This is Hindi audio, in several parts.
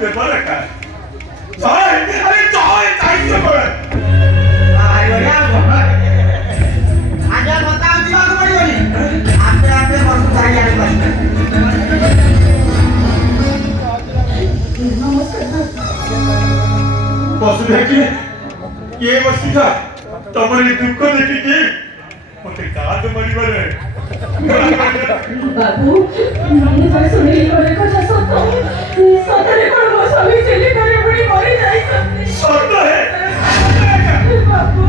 दे बरं का जाय अरे जाय जायचं बरं आई बढिया आजा बता आमची बाजू बडी होली आपले आपले बसून जाई आली बस बसू दे की ये बसू का तमरे दुःख देखी की मग काद मडीवर बाबू मैंने तो सुनी करे को जसो तो सदरे को गोसावी चली करे बड़ी मरी जाई सकती सत्य है बाबू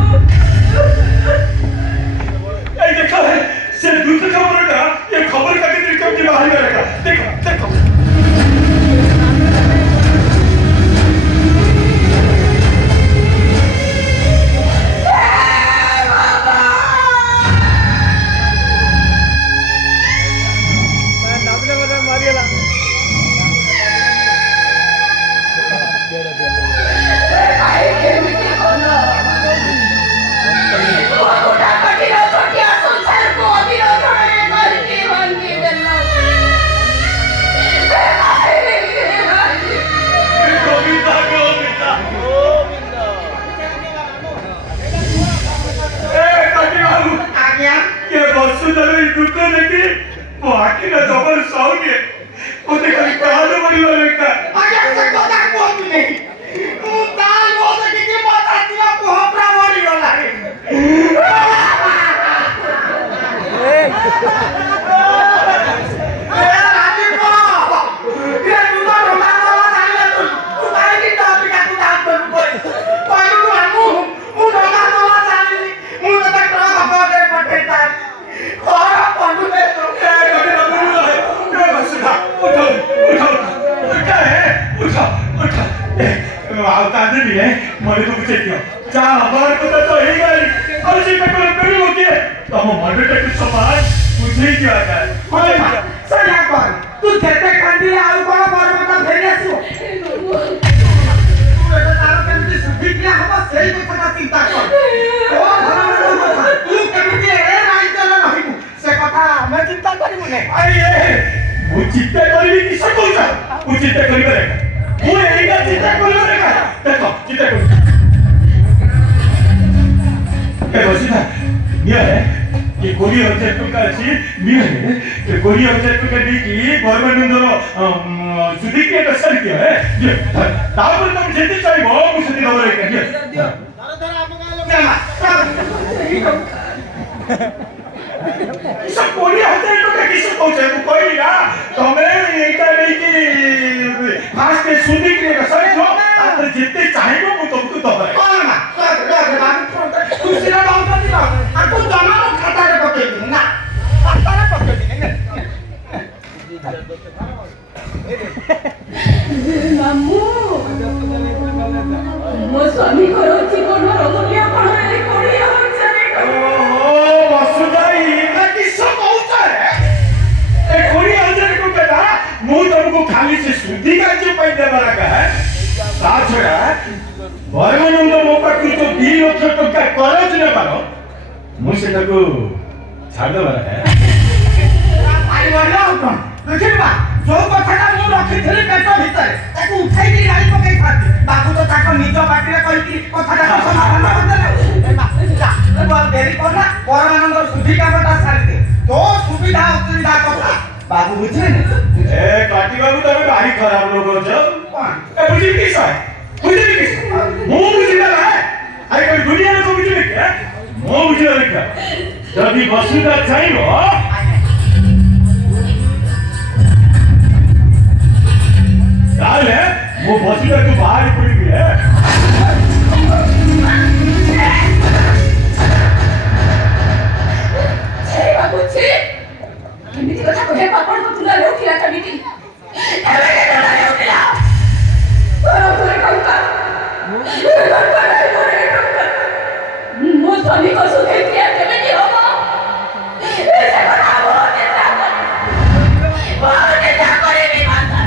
ये देखा है से दुःख खबर का ये खबर का कितनी कम की बाहर में रखा देखो देखो दुःख देखी बाकी ना जबर सावली होते खाली काल मडीवर का आजा से कोदा कोत नहीं तू दाल हो सके के बता दिया कोहपरा बडी होला मरे तो पूछे क्यों जा बार पता तो ही गई और जी तक मेरी होती है तो हम मरे तक समाज मुझे ही क्या है ओए सया कौन तू जेते कंदी आउ कोन बर मत फेरि आसु तू एटा तार केमती सुधी किया हम सेही कथा चिंता कर ओ घर में कथा तू केमती ए राज्य न रहिबु से कथा हम चिंता करिमु ने अरे वो चिंता करिबी कि सकौचा वो चिंता करिबे रे वो एइगा चिंता करिबे रे देखो चिंता कर ए बसिना ये है ये कोरी ऑब्जेक्ट का छी मिल है ये कोरी ऑब्जेक्ट का दी की गवर्नमेंट दोनों सुधी के दर्शन किया है ये तापर तुम जेती चाहिए वो सुधी दवर है ये सब कोरी ऑब्जेक्ट का किस पहुंचे वो कोई ना तुम्हें एका नहीं की फास्ट के सुधी के दर्शन जो तापर जेते चाहिए वो तुमको दवर है कौन ना तू सिरा डाउन कर दिला आ तू जमा खाता रे पके ना खाता रे पके ने मामू मो स्वामी करो जीवन रमणीय कोन रे कोड़ी हो चले ओहो वसुदाई का किस्सा कहता है ए कोरी अंदर को कहता मुंह तुमको खाली से शुद्धि का जो पैदा बना का है साथ छोड़ा भगवानंद मोपा की तो 2 लाख टका करज न पारो मुझे तको छाड़ दे बना है आई वाला कौन देखिबा जो कथाटा मु रखि थले पेट भीतर ताकू उठाई के राई पके खाते बाबू तो ताको निज पाटिरे कहि कि कथाटा समाधान कर देले जा बोल देरी करना परमानंद सुधी का बता सारी दे तो सुविधा असुविधा कथा बाबू बुझले न ए काटी बाबू तमे भारी खराब लोग हो जो कौन ए बुझी किस है बुझी किस मुंह बुझी ना है अरे कोई दुनिया में तो बुझी नहीं क्या मुंह बुझी नहीं क्या जब भी वसुदा चाहिए साल है वो वसुदा तो बाहर पड़ी हुई है बाबू छी एमिति कथा कहे पापड़ को तुला रे उठिला कमिटी एबे के तुला रे उठिला तोरे कंका मो स्वामी को सुधे दिया केबे नि होबो ऐसे कथा बहुत चिंता करे भी माता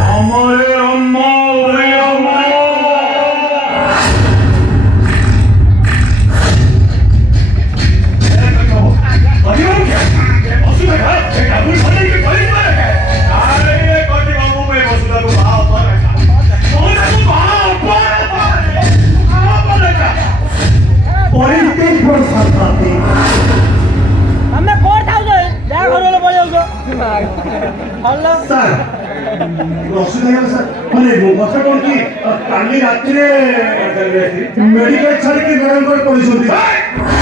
हमारे अम्मा ओरे अम्मा କାଲି ରାତିରେ କାଲି ରାତି ମେଡିକାଲ ଛାଡ଼ିକି ମ୍ୟାଡାମଙ୍କର ପଡ଼ିଛନ୍ତି।